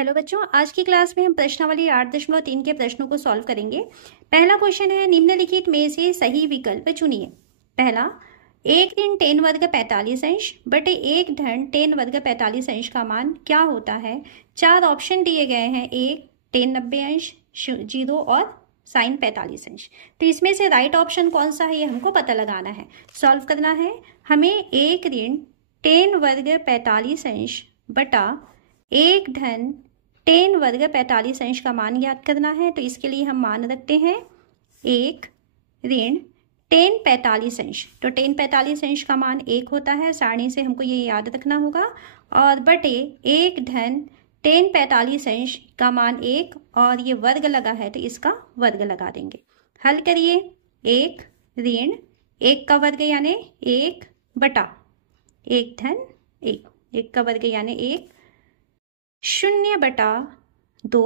Hello बच्चों, आज की क्लास में हम प्रश्नावली 8.3 के प्रश्नों को सॉल्व करेंगे। पहला क्वेश्चन है, निम्नलिखित में से सही विकल्प चुनिए। पहला, 1 ऋण 10 वर्ग 45 अंश बटे 1 धन 10 वर्ग 45 अंश का मान क्या होता है। 4 ऑप्शन दिए गए हैं, 1 10 90 अंश, 0 और साइन 45 अंश। तो इसमें से राइट ऑप्शन कौन सा है ये हमको पता लगाना है, सॉल्व करना है। हमें 1 ऋण 10 वर्ग 45 अंश बटा 1 धन 10 वर्ग 45 अंश का मान ज्ञात करना है। तो इसके लिए हम मान रखते हैं 1 ऋण 10 45 अंश। तो 10 45 अंश का मान 1 होता है, सारणी से हमको ये याद रखना होगा। और बटे 1 धन 10 45 अंश का मान 1 और ये वर्ग लगा है तो इसका वर्ग लगा देंगे। हल करिए, 1 ऋण 1 का वर्ग यानी 1 बटा 1 धन 1, 1 का वर्ग यानी 1, 0 बटा 2।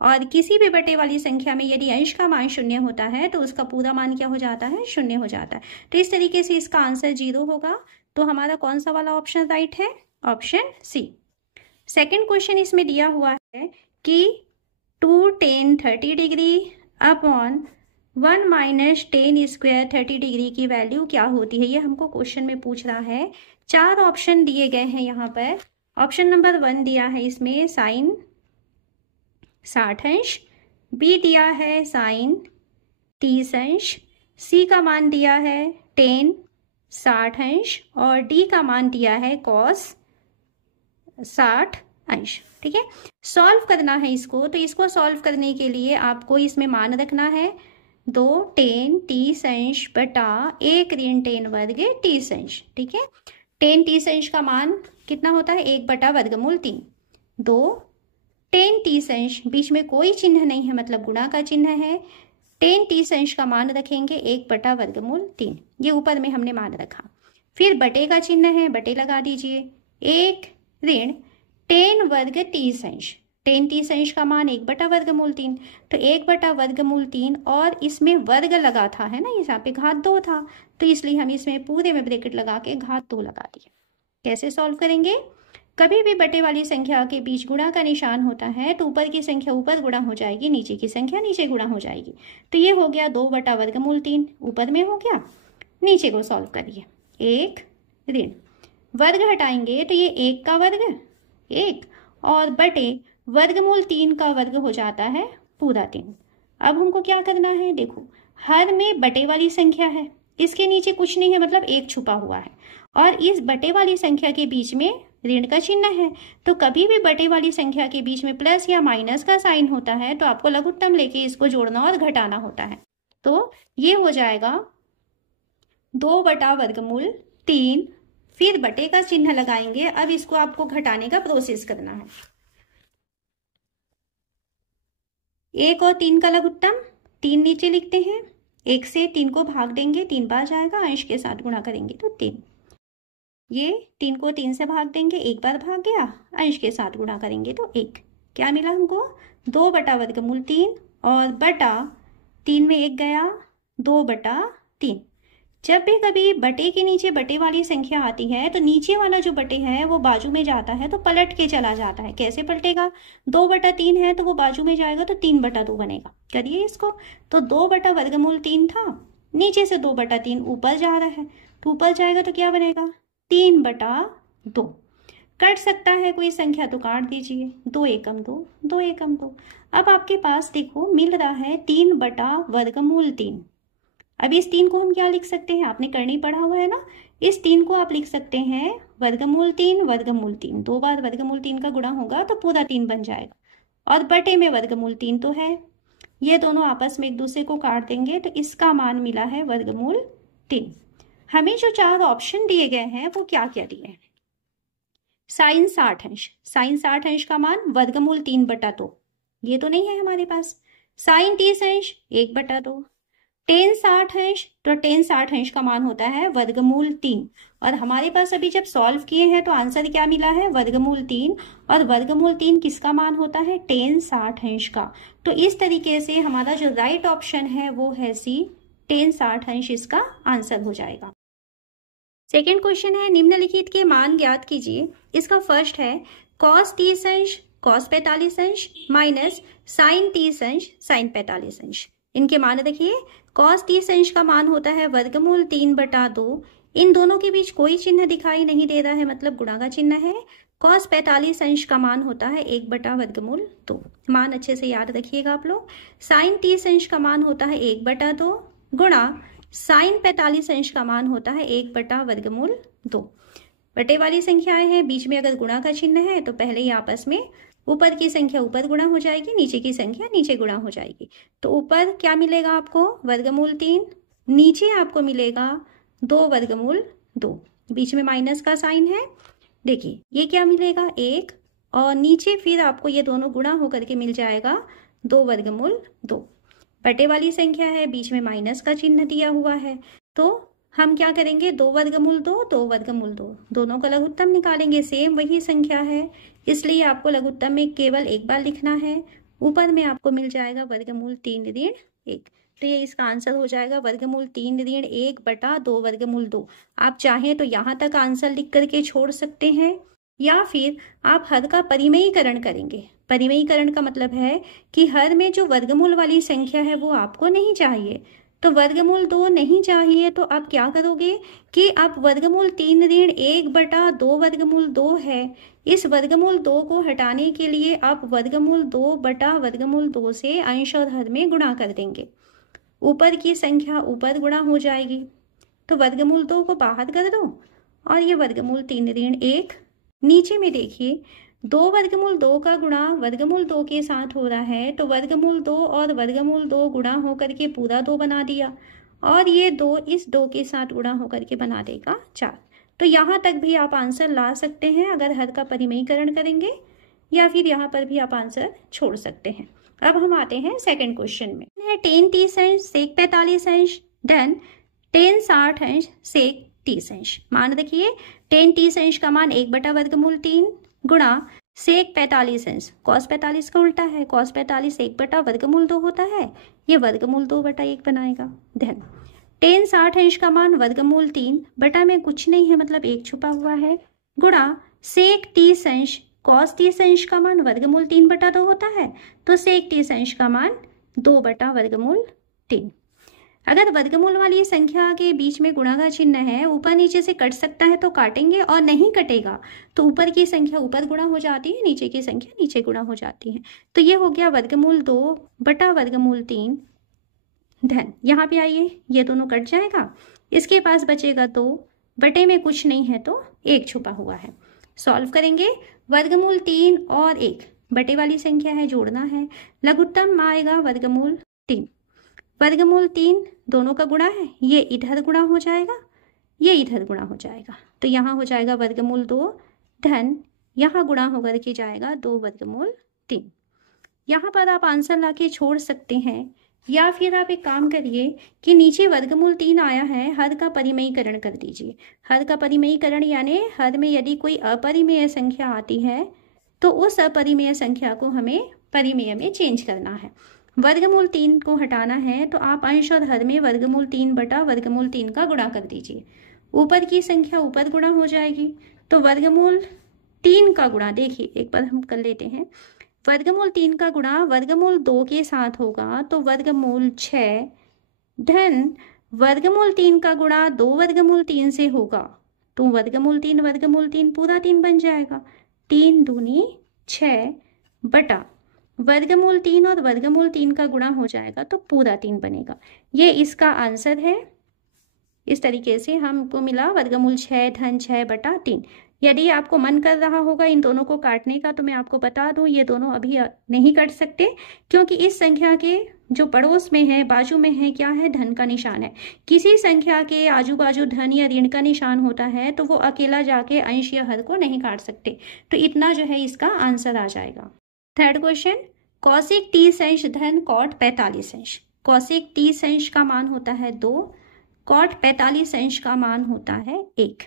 और किसी भी बटे वाली संख्या में यदि अंश का मान 0 होता है तो उसका पूरा मान क्या हो जाता है, 0 हो जाता है। तो इस तरीके से इसका आंसर 0 होगा। तो हमारा कौन सा वाला ऑप्शन राइट है, ऑप्शन सी। सेकंड क्वेश्चन इसमें दिया हुआ है कि 2 tan 30 degree upon 1 minus ten square 30 degree की वैल्यू क्या होती है, ये हमको क्वेश्चन में पूछ रहा है। 4 ऑप्शन दिए गए हैं यहाँ पर। ऑप्शन नंबर 1 दिया है इसमें साइन 60 अंश, बी दिया है साइन 30 अंश, सी का मान दिया है टेन 60 अंश और डी का मान दिया है कॉस 60 अंश। ठीक है, सॉल्व करना है इसको। तो इसको सॉल्व करने के लिए आपको इसमें मान रखना है 2 tan 30 अंश बटा 1 ऋण 10 वर्ग 30 अंश। ठीक है, tan 30 अंश का मान कितना होता है, 1 बटा वर्गमूल 3। 2 tan 30 अंश, बीच में कोई चिन्ह नहीं है मतलब गुणा का चिन्ह है। tan 30 अंश का मान रखेंगे 1 बटा वर्गमूल 3, ये ऊपर में हमने मान रखा। फिर बटे का चिन्ह है, बटे लगा दीजिए। 1 ऋण 10 वर्ग 30 अंश, tan 30 अंश का मान 1 बटा वर्गमूल 3। तो 1 बटा वर्गमूल 3 और इसमें वर्ग लगा था, है ना, यहाँ पे घात 2 था, तो इसलिए हम इसमें पूरे में ब्रैकेट लगा के घात 2 लगा दिए। कैसे सॉल्व करेंगे, कभी भी बटे वाली संख्या के बीच गुणा का निशान होता है तो ऊपर की संख्या ऊपर गुणा हो जाएगी, नीचे की संख्या नीचे गुणा हो जाएगी। तो ये हो गया 2 बटा वर्गमूल 3, ऊपर में हो गया। नीचे को सॉल्व करिए, 1 ऋण वर्ग हटाएंगे तो ये 1 का वर्ग 1 और बटे वर्गमूल 3 का वर्ग हो जाता है पूरा 3। अब हमको क्या करना है, देखो हर में बटे वाली संख्या है, इसके नीचे कुछ नहीं है मतलब 1 छुपा हुआ है और इस बटे वाली संख्या के बीच में ऋण का चिन्ह है। तो कभी भी बटे वाली संख्या के बीच में प्लस या माइनस का साइन होता है तो आपको लघुत्तम लेके इसको जोड़ना और घटाना होता है। तो ये हो जाएगा 2 बटा वर्गमूल 3, फिर बटे का चिन्ह लगाएंगे। अब इसको आपको घटाने का प्रोसेस करना है। 1 और 3 का लघुत्तम 3 नीचे लिखते हैं, 1 से 3 को भाग देंगे, 3 बार जाएगा, अंश के साथ गुणा करेंगे तो 3। ये 3 को 3 से भाग देंगे, 1 बार भाग गया, अंश के साथ गुणा करेंगे तो 1। क्या मिला हमको, 2 बटा वर्गमूल 3 और बटा 3 में 1 गया, 2 बटा 3। जब भी कभी बटे के नीचे बटे वाली संख्या आती है तो नीचे वाला जो बटे है वो बाजू में जाता है तो पलट के चला जाता है। कैसे पलटेगा, 2 बटा 3 है तो वो बाजू में जाएगा तो 3 बटा 2 बनेगा। करिए इसको, तो 2 बटा वर्गमूल 3 था, नीचे से 2 बटा 3 ऊपर जा रहा है तो ऊपर जाएगा तो क्या बनेगा, 3 बटा 2। कट सकता है कोई संख्या तो काट दीजिए, 2 एकम 2, 2 एकम 2। अब आपके पास देखो मिल रहा है 3 बटा वर्गमूल 3। अब इस 3 को हम क्या लिख सकते हैं, आपने करनी पढ़ा हुआ है ना, इस 3 को आप लिख सकते हैं वर्गमूल 3 वर्गमूल 3। 2 बार वर्गमूल 3 का गुणा होगा तो पूरा 3 बन जाएगा और बटे में वर्गमूल 3 तो है, ये दोनों आपस में एक दूसरे को काट देंगे तो इसका मान मिला है वर्गमूल 3। हमें जो 4 ऑप्शन दिए गए हैं वो क्या क्या दिए हैं, साइन 60 अंश, साइन 60 अंश का मान वर्गमूल 3 बटा 2, ये तो नहीं है हमारे पास। साइन 30 अंश 1 बटा 2, tan 60 अंश, तो tan 60 अंश का मान होता है वर्गमूल 3 और हमारे पास अभी जब सॉल्व किए हैं तो आंसर क्या मिला है, वर्गमूल 3। और वर्गमूल 3 किसका मान होता है, tan 60 अंश का। तो इस तरीके से हमारा जो राइट ऑप्शन है वो है सी, tan 60 अंश इसका आंसर हो जाएगा। सेकेंड क्वेश्चन है, निम्नलिखित के मान ज्ञात कीजिए। इसका फर्स्ट है cos 30 अंश कॉस 45 अंश माइनस साइन 30 अंश साइन 45 अंश। इनके मान देखिए, कॉस 30 अंश का मान होता है वर्गमूल 3/2। इन दोनों के बीच कोई चिन्ह दिखाई नहीं दे रहा है, मतलब गुणा का चिन्ह है। कॉस 45 अंश का मान होता है 1/√2। मान अच्छे से याद रखिएगा आप लोग। साइन 30 अंश का मान होता है 1/2 गुणा साइन 45 अंश का मान होता है 1/√2। बटे वाली संख्याएं हैं, बीच में अगर गुणा का चिन्ह है तो पहले ही आपस में ऊपर की संख्या ऊपर गुणा हो जाएगी, नीचे की संख्या नीचे गुणा हो जाएगी। तो ऊपर क्या मिलेगा आपको, वर्गमूल 3, नीचे आपको मिलेगा 2/2। बीच में माइनस का साइन है, देखिए ये क्या मिलेगा 1, और नीचे फिर आपको ये दोनों गुणा होकर के मिल जाएगा 2/2। बटे वाली संख्या है, बीच में माइनस का चिन्ह दिया हुआ है, तो हम क्या करेंगे 2/2, 2/2, दोनों का लघुत्तम निकालेंगे। सेम वही संख्या है, इसलिए आपको लघुत्तम में केवल एक बार लिखना है। ऊपर में आपको मिल जाएगा वर्गमूल 3 ऋण 1। तो ये इसका आंसर हो जाएगा वर्गमूल 3 ऋण 1/2/2। आप चाहें तो यहाँ तक आंसर लिख करके छोड़ सकते हैं, या फिर आप हर का परिमेयीकरण करेंगे। परिमेयीकरण का मतलब है कि हर में जो वर्गमूल वाली संख्या है वो आपको नहीं चाहिए, तो वर्गमूल 2 नहीं चाहिए, तो आप क्या करोगे कि आप वर्गमूल 3 ऋण 1/2/2 है, इस वर्गमूल 2 को हटाने के लिए आप वर्गमूल 2/2 से अंश और हर में गुणा कर देंगे। ऊपर की संख्या ऊपर गुणा हो जाएगी, तो वर्गमूल 2 को बाहर कर दो और ये वर्गमूल 3 ऋण 1। नीचे में देखिए 2/2 का गुणा वर्गमूल 2 के साथ हो रहा है, तो वर्गमूल 2 और वर्गमूल 2 गुणा होकर के पूरा 2 बना दिया, और ये 2 इस 2 के साथ गुणा होकर के बना देगा 4। तो यहाँ तक भी आप आंसर ला सकते हैं अगर हर का परिमेयीकरण करेंगे, या फिर यहाँ पर भी आप आंसर छोड़ सकते हैं। अब हम आते हैं सेकंड क्वेश्चन में। tan 30 अंश सेक 45 अंश देन tan 60 अंश सेक 30 अंश। मान रखिए tan 30 अंश का मान 1/√3 गुणा सेक 45 अंश, कॉस 45 का उल्टा है, कॉस 45 1/√2 होता है, ये वर्गमूल 2/1 बनाएगा। देन tan 60 अंश का मान वर्गमूल 3 बटा में कुछ नहीं है, मतलब 1 छुपा हुआ है, गुणा सेक 30 अंश, कॉस 30 अंश का मान वर्गमूल 3/2 होता है, तो सेक 30 अंश का मान 2/√3। अगर वर्गमूल वाली संख्या के बीच में गुणा का चिन्ह है, ऊपर नीचे से कट सकता है तो काटेंगे, और नहीं कटेगा तो ऊपर की संख्या ऊपर गुणा हो जाती है, नीचे की संख्या नीचे गुणा हो जाती है। तो ये हो गया वर्गमूल 2/√3। धन यहाँ पे आइए, ये दोनों कट जाएगा, इसके पास बचेगा 2, बटे में कुछ नहीं है तो 1 छुपा हुआ है। सॉल्व करेंगे, वर्गमूल 3 और 1 बटे वाली संख्या है, जोड़ना है, लघुत्तम आएगा वर्गमूल 3। वर्गमूल 3 दोनों का गुणा है, ये इधर गुणा हो जाएगा, ये इधर गुणा हो जाएगा, तो यहाँ हो जाएगा वर्गमूल 2 धन यहाँ गुणा होकर के जाएगा 2/3। यहाँ पर आप आंसर लाके छोड़ सकते हैं, या फिर आप एक काम करिए कि नीचे वर्गमूल 3 आया है, हर का परिमेयीकरण कर दीजिए। हर का परिमेयीकरण यानी हर में यदि कोई अपरिमेय संख्या आती है तो उस अपरिमेय संख्या को हमें परिमेय में चेंज करना है। वर्गमूल 3 को हटाना है तो आप अंश और हर में वर्गमूल 3/√3 का गुणा कर दीजिए। ऊपर की संख्या ऊपर गुणा हो जाएगी, तो वर्गमूल 3 का गुणा देखिए एक बार हम कर लेते हैं। वर्गमूल 3 का गुणा वर्गमूल 2 के साथ होगा, तो वर्गमूल 6 धन वर्गमूल 3 का गुणा 2/3 से होगा, तो वर्गमूल 3 पूरा 3 बन जाएगा। 3 दूनी 6 बटा वर्गमूल 3 और वर्गमूल 3 का गुणा हो जाएगा तो पूरा 3 बनेगा। ये इसका आंसर है। इस तरीके से हमको मिला वर्गमूल 6 धन 6/3। यदि आपको मन कर रहा होगा इन दोनों को काटने का, तो मैं आपको बता दूं ये दोनों अभी नहीं कट सकते, क्योंकि इस संख्या के जो पड़ोस में है, बाजू में है, क्या है, धन का निशान है। किसी संख्या के आजू बाजू धन या ऋण का निशान होता है तो वो अकेला जाके अंश या हर को नहीं काट सकते। तो इतना जो है इसका आंसर आ जाएगा। थर्ड क्वेश्चन, कॉसेक 30 अंश धन कॉट 45 अंश। कॉसेक 30 अंश का मान होता है 2, कॉट 45 अंश का मान होता है 1,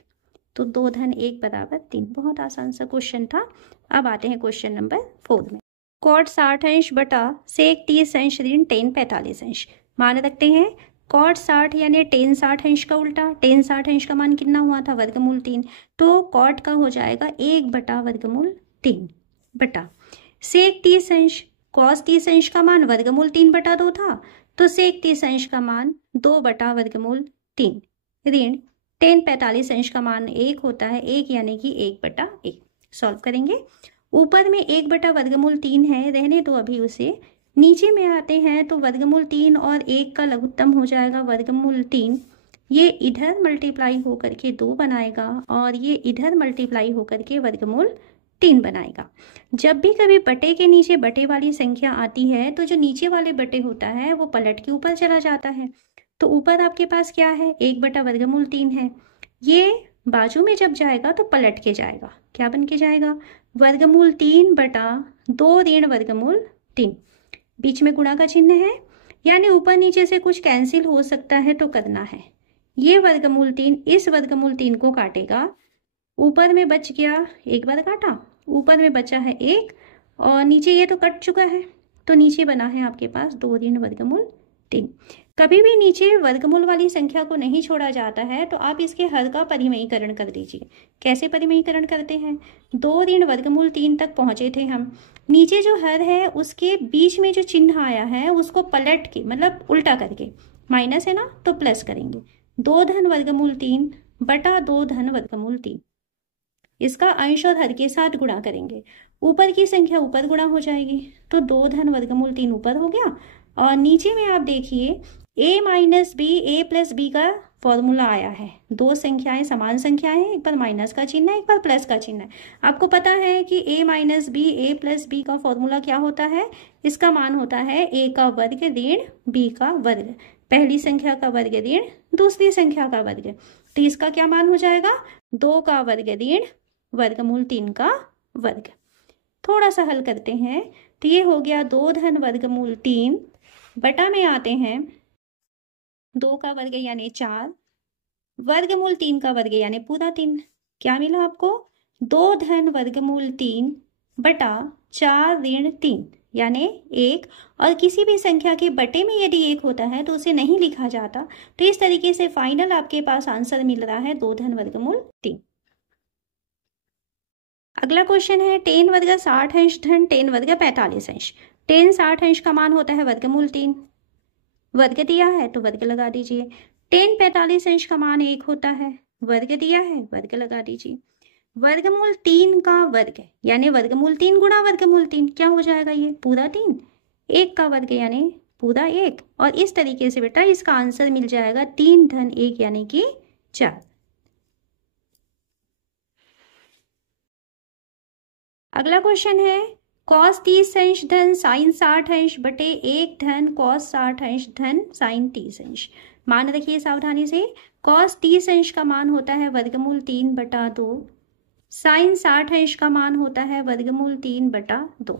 तो 2 धन 1 बराबर 3। बहुत आसान सा क्वेश्चन था। अब आते हैं क्वेश्चन नंबर 4 में। कॉट 60 अंश बटा सेक 30 अंश ऋण tan 45 अंश। मान रखते हैं कॉट 60 यानी tan 60 अंश का उल्टा। tan 60 अंश का मान कितना हुआ था, वर्गमूल 3, तो कॉट का हो जाएगा 1/√3 बटा सेक 30 अंश कॉस 30 अंश का मान वर्गमूल 3/2 था, तो सेक 30 अंश का मान 2/वर्गमूल 3 ऋण टेन 45 अंश का मान 1 होता है, 1 यानी कि 1/1। सॉल्व करेंगे। ऊपर में 1/वर्गमूल 3 है, रहने दो अभी उसे। नीचे में आते हैं तो वर्गमूल 3 और 1 का लघुत्तम हो जाएगा वर्गमूल 3। ये इधर मल्टीप्लाई होकर के 2 बनाएगा और ये इधर मल्टीप्लाई होकर के वर्गमूल 3 बनाएगा। जब भी कभी बटे के नीचे बटे वाली संख्या आती है तो जो नीचे वाले बटे होता है वो पलट के ऊपर चला जाता है। तो ऊपर आपके पास क्या है, 1/वर्गमूल 3 है। ये बाजू में जब जाएगा तो पलट के जाएगा, क्या बन के जाएगा, वर्गमूल 3/2 ऋण वर्गमूल 3। बीच में गुणा का चिन्ह है, यानी ऊपर नीचे से कुछ कैंसिल हो सकता है तो करना है। ये वर्गमूल 3 इस वर्गमूल 3 को काटेगा। ऊपर में बच गया, एक बार काटा, ऊपर में बचा है 1 और नीचे ये तो कट चुका है, तो नीचे बना है आपके पास 2 ऋण वर्गमूल 3। कभी भी नीचे वर्गमूल वाली संख्या को नहीं छोड़ा जाता है तो आप इसके हर का परिमयीकरण कर दीजिए। कैसे परिमयीकरण करते हैं, 2 ऋण वर्गमूल 3 तक पहुंचे थे हम। नीचे जो हर है उसके बीच में जो चिन्ह आया है उसको पलट के, मतलब उल्टा करके, माइनस है ना तो प्लस करेंगे। 2 धन वर्गमूल 3 बटा 2 धन वर्गमूल 3। इसका अंश और हर के साथ गुणा करेंगे। ऊपर की संख्या ऊपर गुणा हो जाएगी, तो 2 धन वर्गमूल 3 ऊपर हो गया। और नीचे में आप देखिए a minus B A plus B का फॉर्मूला आया है। दो संख्याएं समान संख्याएं हैं, एक बार माइनस का चिन्ह है, एक बार प्लस का चिन्ह है। आपको पता है कि a minus B A plus B का फॉर्मूला क्या होता है, इसका मान होता है a का वर्ग ऋण b का वर्ग। पहली संख्या का वर्ग ऋण दूसरी संख्या का वर्ग, तो इसका क्या मान हो जाएगा, 2 का वर्ग ऋण वर्गमूल 3 का वर्ग। थोड़ा सा हल करते हैं तो ये हो गया 2 धन वर्गमूल 3 बटा में आते हैं 2 का वर्ग यानी 4 वर्गमूल 3 का वर्ग यानी पूरा 3। क्या मिला आपको, 2 धन वर्गमूल 3 बटा 4 ऋण 3 यानी 1। और किसी भी संख्या के बटे में यदि 1 होता है तो उसे नहीं लिखा जाता। तो इस तरीके से फाइनल आपके पास आंसर मिल रहा है 2 धन वर्गमूल 3। अगला क्वेश्चन है टेन वर्ग 60 अंश धन टेन वर्ग 45 अंश। टेन 60 अंश का मान होता है वर्गमूल 3, वर्ग दिया है तो वर्ग लगा दीजिए। टेन 45 अंश का मान 1 होता है, वर्ग दिया है, वर्ग लगा दीजिए। वर्गमूल 3 का वर्ग यानी वर्गमूल 3 गुणा वर्गमूल 3 क्या हो जाएगा, ये पूरा 3, 1 का वर्ग यानी पूरा 1। और इस तरीके से बेटा इसका आंसर मिल जाएगा 3 धन 1 यानी कि 4। अगला क्वेश्चन है कॉस 30 अंश धन साइन 60 अंश बटे 1 धन कॉस 60 अंश धन साइन 30 अंश। मान रखिए सावधानी से, कॉस 30 अंश का मान होता है वर्गमूल 3/2, साइन 60 अंश का मान होता है वर्गमूल 3/2।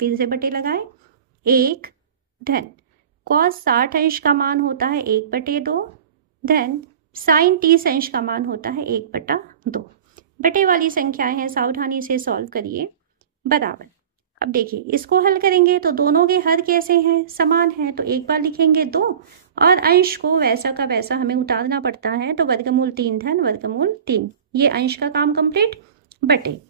फिर से बटे लगाए, 1 धन कॉस 60 अंश का मान होता है 1/2 धन साइन 30 अंश का मान होता है 1/2। बटे वाली संख्याएं हैं, सावधानी से सॉल्व करिए। बराबर, अब देखिए इसको हल करेंगे तो दोनों के हर कैसे हैं, समान हैं, तो एक बार लिखेंगे 2 और अंश को वैसा का वैसा हमें उतारना पड़ता है, तो वर्गमूल 3 धन वर्गमूल 3। ये अंश का काम कंप्लीट। बटे,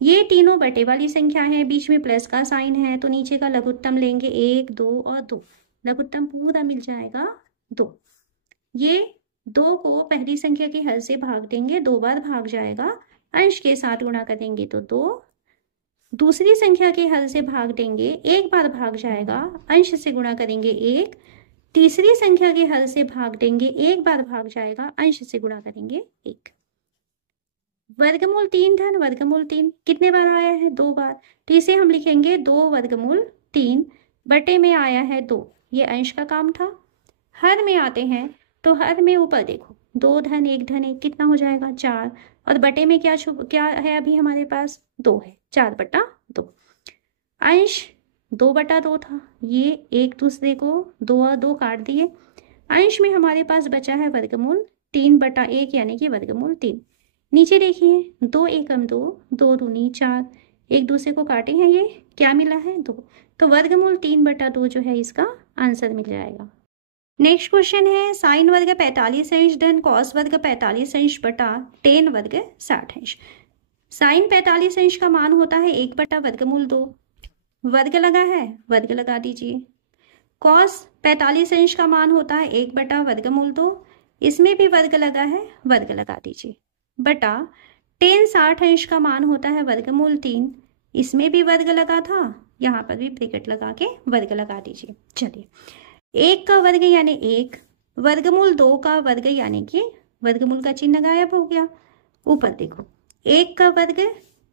ये तीनों बटे वाली संख्या है, बीच में प्लस का साइन है, तो नीचे का लघुत्तम लेंगे 1 2 और 2, लघुत्तम पूरा मिल जाएगा 2। ये 2 को पहली संख्या के हर से भाग देंगे, 2 बार भाग जाएगा, अंश के साथ गुणा करेंगे तो 2। दूसरी संख्या के हर से भाग देंगे, 1 बार भाग जाएगा, अंश से गुणा करेंगे 1। तीसरी संख्या के हर से भाग देंगे, 1 बार भाग जाएगा, अंश से गुणा करेंगे 1। वर्गमूल 3 धन वर्गमूल 3 कितने बार आया है, 2 बार, तो इसे हम लिखेंगे 2 वर्गमूल 3 बटे में आया है 2, ये अंश का काम था। हर में आते हैं तो हर में ऊपर देखो 2 धन 1 धन 1 कितना हो जाएगा 4, और बटे में क्या है अभी हमारे पास 2 है, 4/2। अंश 2/2 था, ये एक दूसरे को 2 और 2 काट दिए। अंश में हमारे पास बचा है वर्गमूल 3/1 यानी कि वर्गमूल 3। नीचे देखिए 2 एकम 2, 2 दूनी 4, एक दूसरे को काटे हैं, ये क्या मिला है 2, तो वर्गमूल 3/2 जो है इसका आंसर मिल जाएगा। नेक्स्ट क्वेश्चन है साइन वर्ग 45 अंश धन कॉस वर्ग 45 अंश बटा टेन वर्ग 60 अंश। साइन 45 अंश का मान होता है 1/वर्गमूल 2, वर्ग लगा है, वर्ग लगा दीजिए। कॉस 45 अंश का मान होता है 1/√2, इसमें भी वर्ग लगा है, वर्ग लगा दीजिए। बटा टेन 60 अंश का मान होता है √3, इसमें भी वर्ग लगा था, यहाँ पर भी ब्रैकेट लगा के वर्ग लगा दीजिए। चलिए, 1 का वर्ग यानी 1, √2 का वर्ग यानी कि वर्गमूल का चिन्ह गायब हो गया। ऊपर देखो, 1 का वर्ग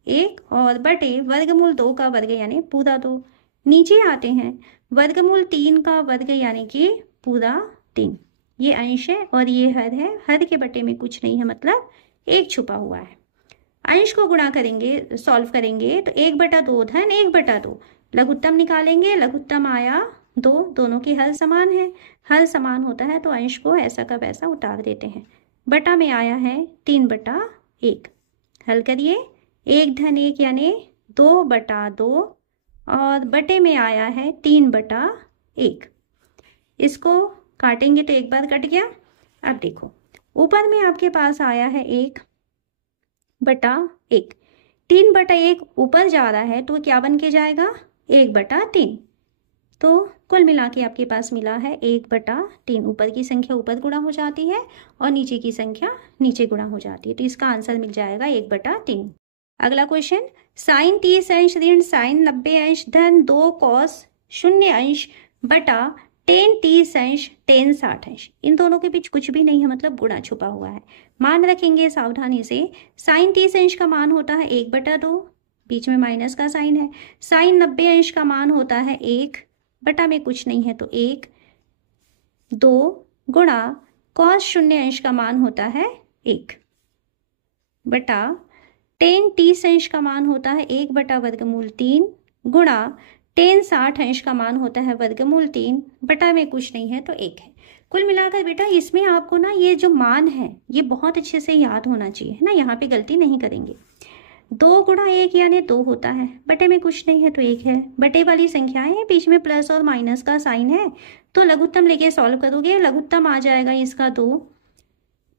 1 और बटे √2 का वर्ग यानी पूरा 2। नीचे आते हैं, √3 का वर्ग यानी कि पूरा 3। ये अंश है और ये हर है, हर के बटे में कुछ नहीं है, मतलब 1 छुपा हुआ है। अंश को गुणा करेंगे, सॉल्व करेंगे तो 1/2 धन 1/2, लघुत्तम निकालेंगे, लघुत्तम आया 2, दोनों की हल समान है, हल समान होता है तो अंश को ऐसा का वैसा उतार देते हैं। बटा में आया है 3/1, हल करिए, 1 धन 1 यानी 2/2 और बटे में आया है 3/1। इसको काटेंगे तो एक बार कट गया। अब देखो, ऊपर में आपके पास आया है 1/1, 3/1 ऊपर जा रहा है तो क्या बन के जाएगा, 1/3। तो कुल मिला के आपके पास मिला है 1/3। ऊपर की संख्या ऊपर गुणा हो जाती है और नीचे की संख्या नीचे गुणा हो जाती है, तो इसका आंसर मिल जाएगा 1/3। अगला क्वेश्चन, साइन 30 अंश ऋण साइन 90 अंश धन 2 कॉस 0 अंश बटा टेन 30 अंश टेन 60 अंश। इन दोनों के बीच कुछ भी नहीं है, मतलब गुणा छुपा हुआ है। मान रखेंगे सावधानी से, साइन 30 अंश का मान होता है 1/2, बीच में माइनस का साइन है। साइन 90 अंश का मान होता है 1, बटा में कुछ नहीं है तो 1, 2 गुणा कॉस 0 अंश का मान होता है 1 बटा टेन 30 अंश का मान होता है 1/3 गुणा टेन 60 अंश का मान होता है √3, बटा में कुछ नहीं है तो 1 है। कुल मिलाकर बेटा इसमें आपको ना ये जो मान है ये बहुत अच्छे से याद होना चाहिए, है ना, यहाँ पे गलती नहीं करेंगे। 2 गुणा 1 यानी 2 होता है, बटे में कुछ नहीं है तो 1 है। बटे वाली संख्याएं हैं, बीच में प्लस और माइनस का साइन है, तो लघुत्तम लेके सॉल्व करोगे, लघुत्तम आ जाएगा इसका 2।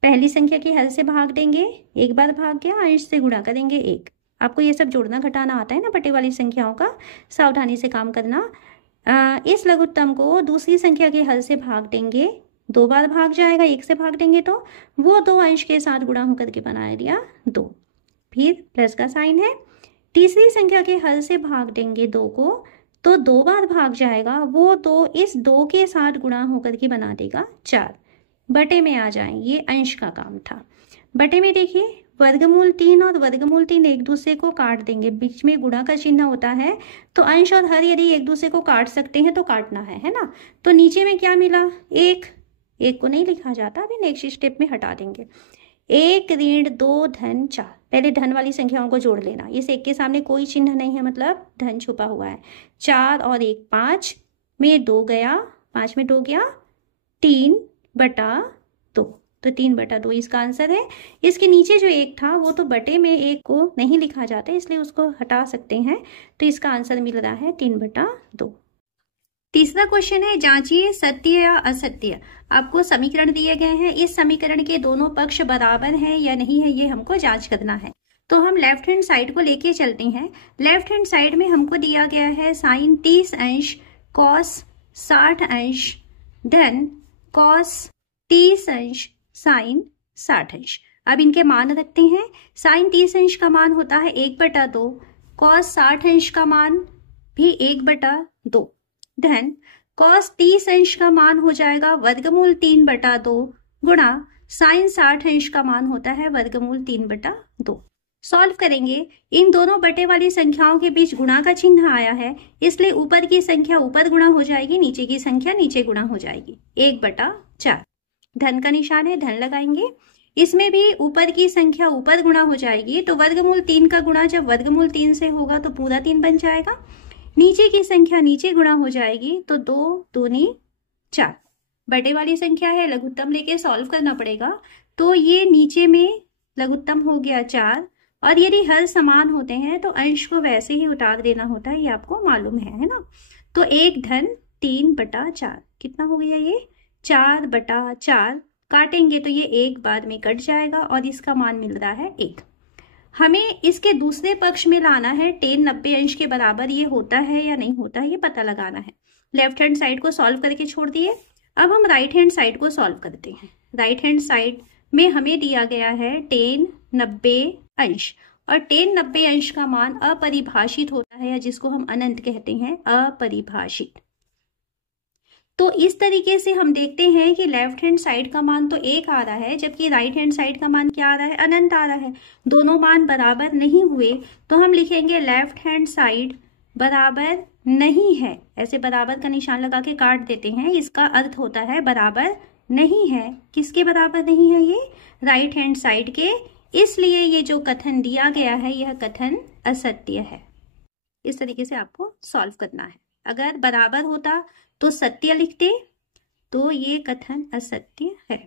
पहली संख्या के हल से भाग देंगे, एक बार भाग गया, अंश से गुणा करेंगे 1। आपको ये सब जोड़ना घटाना आता है ना बटे वाली संख्याओं का, सावधानी से काम करना। इस लघुत्तम को दूसरी संख्या के हल से भाग देंगे, 2 बार भाग जाएगा, 1 से भाग देंगे तो वो 2 अंश के साथ गुणा होकर के बना दिया 2, फिर प्लस का साइन है। तीसरी संख्या के हल से भाग देंगे 2 को, तो 2 बार भाग जाएगा, वो 2 इस 2 के साथ गुणा होकर के बना देगा 4। बटे में आ जाए, ये अंश का काम था। बटे में देखिए, √3 और √3 एक दूसरे को काट देंगे, बीच में गुणा का चिन्ह होता है, तो अंश और हर यदि एक दूसरे को काट सकते हैं तो काटना है ना। तो नीचे में क्या मिला, 1 को नहीं लिखा जाता, अभी नेक्स्ट स्टेप में हटा देंगे। 1 ऋण 2 धन 4, पहले धन वाली संख्याओं को जोड़ लेना, इस 1 के सामने कोई चिन्ह नहीं है, मतलब धन छुपा हुआ है। 4 और 1 5 में 2 गया, 5 में 2 गया 3/2, तो 3/2 इसका आंसर है। इसके नीचे जो 1 था वो तो बटे में 1 को नहीं लिखा जाता, इसलिए उसको हटा सकते हैं, तो इसका आंसर मिल रहा है 3/2। तीसरा क्वेश्चन है, जांचिए सत्य या असत्य। आपको समीकरण दिए गए हैं, इस समीकरण के दोनों पक्ष बराबर हैं या नहीं है, ये हमको जांच करना है। तो हम लेफ्ट हैंड साइड को लेके चलते हैं। लेफ्ट हैंड साइड में हमको दिया गया है साइन 30 अंश कॉस 60 अंश धन कॉस 30 अंश साइन 60 अंश। अब इनके मान रखते हैं। साइन 30 अंश का मान होता है 1/2, कॉस 60 अंश का मान भी 1/2 धन कॉस 30 अंश का मान हो जाएगा √3/2 गुणा साइन 60 अंश का मान होता है √3/2। सॉल्व करेंगे, इन दोनों बटे वाली संख्याओं के बीच गुणा का चिन्ह आया है, इसलिए ऊपर की संख्या ऊपर गुणा हो जाएगी, नीचे की संख्या नीचे गुणा हो जाएगी। 1/4 धन का निशान है, धन लगाएंगे। इसमें भी ऊपर की संख्या ऊपर गुणा हो जाएगी, तो √3 का गुणा जब √3 से होगा तो पूरा 3 बन जाएगा। नीचे की संख्या नीचे गुणा हो जाएगी, तो 2 दूनी 4। बटे वाली संख्या है, लघुत्तम लेके सॉल्व करना पड़ेगा, तो ये नीचे में लघुत्तम हो गया 4, और यदि हल समान होते हैं तो अंश को वैसे ही उतार देना होता है, ये आपको मालूम है ना। तो 1 धन 3/4 कितना हो गया, ये 4/4। काटेंगे तो ये 1 बाद में कट जाएगा और इसका मान मिल रहा है 1। हमें इसके दूसरे पक्ष में लाना है, tan 90 अंश के बराबर ये होता है या नहीं होता है ये पता लगाना है। लेफ्ट हैंड साइड को सॉल्व करके छोड़ दिए। अब हम राइट हैंड साइड को सॉल्व करते हैं। राइट हैंड साइड में हमें दिया गया है tan 90 अंश, और tan 90 अंश का मान अपरिभाषित होता है, या जिसको हम अनंत कहते हैं, अपरिभाषित। तो इस तरीके से हम देखते हैं कि लेफ्ट हैंड साइड का मान तो 1 आ रहा है, जबकि राइट हैंड साइड का मान क्या आ रहा है, अनंत आ रहा है। दोनों मान बराबर नहीं हुए, तो हम लिखेंगे लेफ्ट हैंड साइड बराबर नहीं है। ऐसे बराबर का निशान लगा के काट देते हैं, इसका अर्थ होता है बराबर नहीं है। किसके बराबर नहीं है? ये राइट हैंड साइड के। इसलिए ये जो कथन दिया गया है यह कथन असत्य है। इस तरीके से आपको सॉल्व करना है। अगर बराबर होता तो सत्य लिखते, तो ये कथन असत्य है।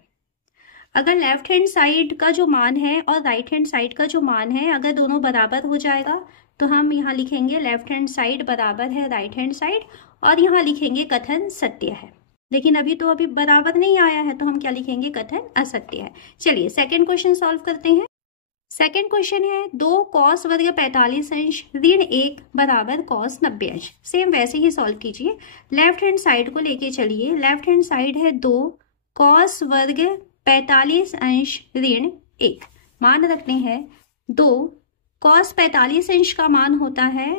अगर लेफ्ट हैंड साइड का जो मान है और राइट हैंड साइड का जो मान है, अगर दोनों बराबर हो जाएगा तो हम यहाँ लिखेंगे लेफ्ट हैंड साइड बराबर है राइट हैंड साइड, और यहाँ लिखेंगे कथन सत्य है। लेकिन अभी बराबर नहीं आया है, तो हम क्या लिखेंगे, कथन असत्य है। चलिए सेकंड क्वेश्चन सॉल्व करते हैं। सेकंड क्वेश्चन है 2 cos वर्ग 45 अंश ऋण 1 बराबर cos 90 अंश। सेम वैसे ही सॉल्व कीजिए। लेफ्ट हैंड साइड को लेके चलिए। लेफ्ट हैंड साइड है 2 cos वर्ग 45 अंश ऋण 1। मान रखते हैं 2 cos 45 अंश का मान होता है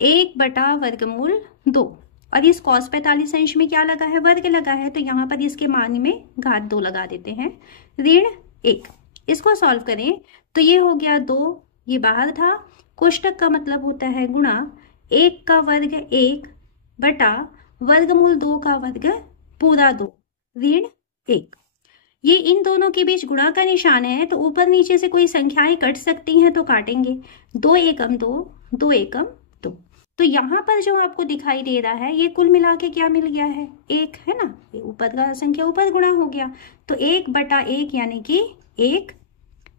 1 बटा वर्गमूल 2, और इस cos 45 अंश में क्या लगा है, वर्ग लगा है, तो यहाँ पर इसके मान में घात 2 लगा देते हैं। ऋण 1, इसको सॉल्व करें तो ये हो गया 2, ये बाहर था, कोष्टक का मतलब होता है गुणा 1 का वर्ग 1 बटा वर्गमूल 2 का वर्ग पूरा 2 ऋण 1। ये इन दोनों के बीच गुणा का निशान है, तो ऊपर नीचे से कोई संख्याएं कट सकती हैं तो काटेंगे। 2 एकम 2, 2 एकम 2। तो यहाँ पर जो आपको दिखाई दे रहा है ये कुल मिला के क्या मिल गया है, 1 है ना। ये ऊपर का संख्या ऊपर गुणा हो गया, तो 1 बटा 1 यानी कि 1।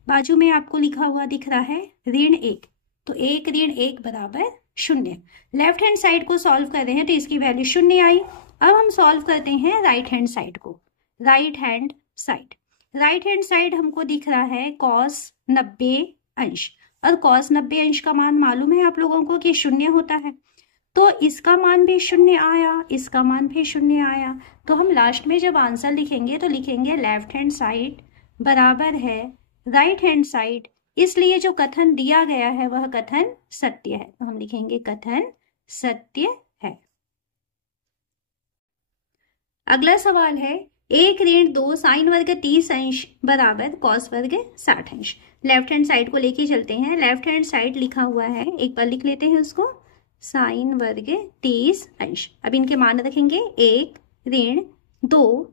बाजू में आपको लिखा हुआ दिख रहा है ऋण 1, तो 1 ऋण 1 बराबर 0। लेफ्ट हैंड साइड को सॉल्व कर रहे हैं तो इसकी वैल्यू 0 आई। अब हम सॉल्व करते हैं राइट हैंड साइड को। राइट हैंड साइड हमको दिख रहा है cos 90 अंश, और cos 90 अंश का मान मालूम है आप लोगों को कि 0 होता है, तो इसका मान भी 0 आया, इसका मान भी 0 आया। तो हम लास्ट में जब आंसर लिखेंगे तो लिखेंगे लेफ्ट हैंड साइड बराबर है राइट हैंड साइड, इसलिए जो कथन दिया गया है वह कथन सत्य है। तो हम लिखेंगे कथन सत्य है। अगला सवाल है 1 ऋण 2 साइन वर्ग 30 अंश बराबर कॉस वर्ग 60 अंश। लेफ्ट हैंड साइड को लेके चलते हैं। लेफ्ट हैंड साइड लिखा हुआ है, एक बार लिख लेते हैं उसको, साइन वर्ग 30 अंश। अब इनके मान रखेंगे 1 ऋण 2,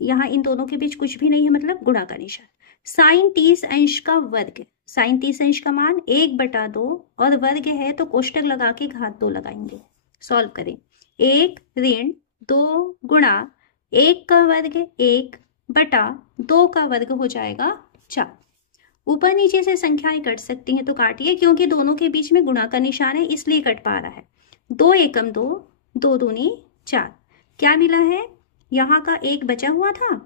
यहाँ इन दोनों के बीच कुछ भी नहीं है, मतलब गुणा का निशान। साइन 30 अंश का वर्ग, साइन 30 अंश का मान 1 बटा 2, और वर्ग है तो कोष्टक लगा के घात 2 लगाएंगे। सॉल्व करें। 1 ऋण 2 गुणा 1 का वर्ग 1 बटा 2 का वर्ग हो जाएगा 4। ऊपर नीचे से संख्याएं कट सकती हैं तो काटिए, क्योंकि दोनों के बीच में गुणा का निशान है इसलिए कट पा रहा है। 2 एकम 2, 2 दूनी 4। क्या मिला है, यहाँ का 1 बचा हुआ था,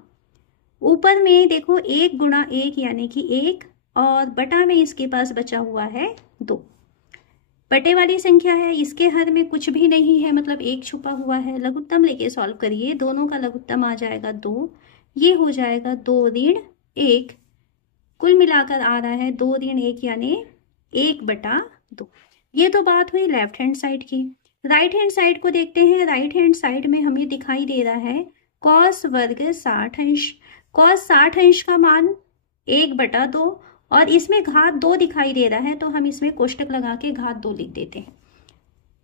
ऊपर में देखो 1 गुणा 1 यानी कि 1, और बटा में इसके पास बचा हुआ है 2। बटे वाली संख्या है, इसके हर में कुछ भी नहीं है, मतलब 1 छुपा हुआ है। लघुत्तम लेके सॉल्व करिए, दोनों का लघुत्तम आ जाएगा 2, ये हो जाएगा 2 ऋण 1, कुल मिलाकर आ रहा है 2 ऋण 1 यानी 1 बटा 2। ये तो बात हुई लेफ्ट हैंड साइड की। राइट हैंड साइड को देखते हैं। राइट हैंड साइड में हमें दिखाई दे रहा है कॉस वर्ग 60 अंश। कॉस 60 अंश का मान 1 बटा 2, और इसमें घात 2 दिखाई दे रहा है, तो हम इसमें कोष्टक लगा के घात 2 लिख देते हैं।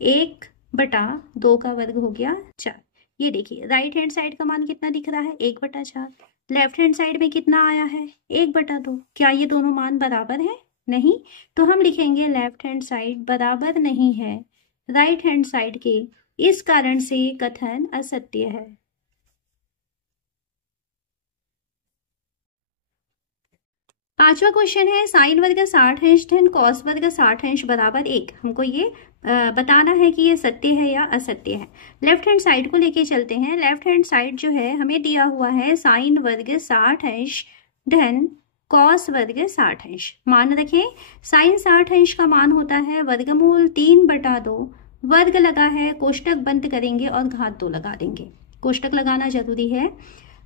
1 बटा 2 का वर्ग हो गया 4। ये देखिए राइट हैंड साइड का मान कितना दिख रहा है, 1 बटा 4। लेफ्ट हैंड साइड में कितना आया है, 1 बटा 2। क्या ये दोनों मान बराबर है? नहीं। तो हम लिखेंगे लेफ्ट हैंड साइड बराबर नहीं है राइट हैंड साइड के, इस कारण से कथन असत्य है। पांचवा क्वेश्चन है साइन वर्ग 60 अंश धन कॉस वर्ग 60 अंश बराबर 1। हमको ये बताना है कि ये सत्य है या असत्य है। लेफ्ट हैंड साइड को लेके चलते हैं। लेफ्ट हैंड साइड जो है हमें दिया हुआ है साइन वर्ग 60 अंश धन कॉस वर्ग 60 अंश। मान रखें साइन 60 अंश का मान होता है वर्गमूल 3/2, वर्ग लगा है, कोष्टक बंद करेंगे और घात 2 लगा देंगे। कोष्टक लगाना जरूरी है।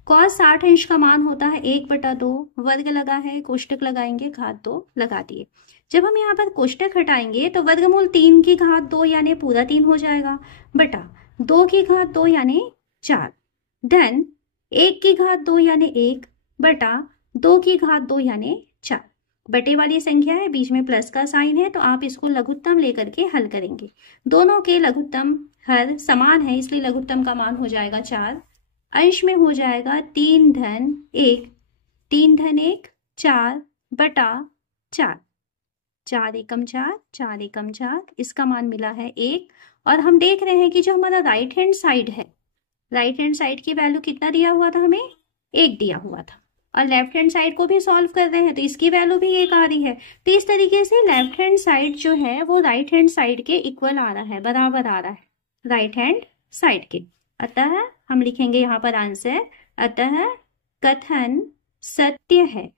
कॉस 60 अंश का मान होता है 1/2, वर्ग लगा है, कोष्टक लगाएंगे, घात 2 लगा दिए। जब हम यहाँ पर कोष्टक हटाएंगे तो वर्गमूल 3 की घात 2 यानी पूरा 3 हो जाएगा, बटा 2 की घात 2 यानी 4, धन 1 की घात 2 यानी 1, बटा 2 की घात 2 यानी 4। बटे वाली संख्या है, बीच में प्लस का साइन है, तो आप इसको लघुत्तम लेकर के हल करेंगे। दोनों के लघुत्तम हर समान है, इसलिए लघुत्तम का मान हो जाएगा 4। अंश में हो जाएगा 3 धन 1, 3 धन 1 4 बटा 4, 4 एकम 4, 4 एकम 4, इसका मान मिला है 1। और हम देख रहे हैं कि जो हमारा राइट हैंड साइड है, राइट हैंड साइड की वैल्यू कितना दिया हुआ था, हमें 1 दिया हुआ था, और लेफ्ट हैंड साइड को भी सॉल्व कर रहे हैं तो इसकी वैल्यू भी 1 आ रही है। तो इस तरीके से लेफ्ट हैंड साइड जो है वो राइट हैंड साइड के इक्वल आ रहा है, बराबर आ रहा है राइट हैंड साइड के। अतः हम लिखेंगे यहाँ पर आंसर, अतः कथन सत्य है।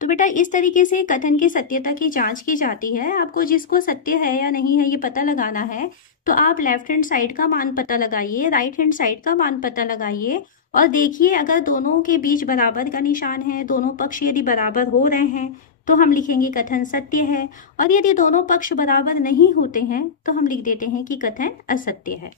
तो बेटा इस तरीके से कथन की सत्यता की जांच की जाती है। आपको जिसको सत्य है या नहीं है ये पता लगाना है, तो आप लेफ्ट हैंड साइड का मान पता लगाइए, राइट हैंड साइड का मान पता लगाइए, और देखिए अगर दोनों के बीच बराबर का निशान है, दोनों पक्ष यदि बराबर हो रहे हैं तो हम लिखेंगे कथन सत्य है, और यदि दोनों पक्ष बराबर नहीं होते हैं तो हम लिख देते हैं कि कथन असत्य है।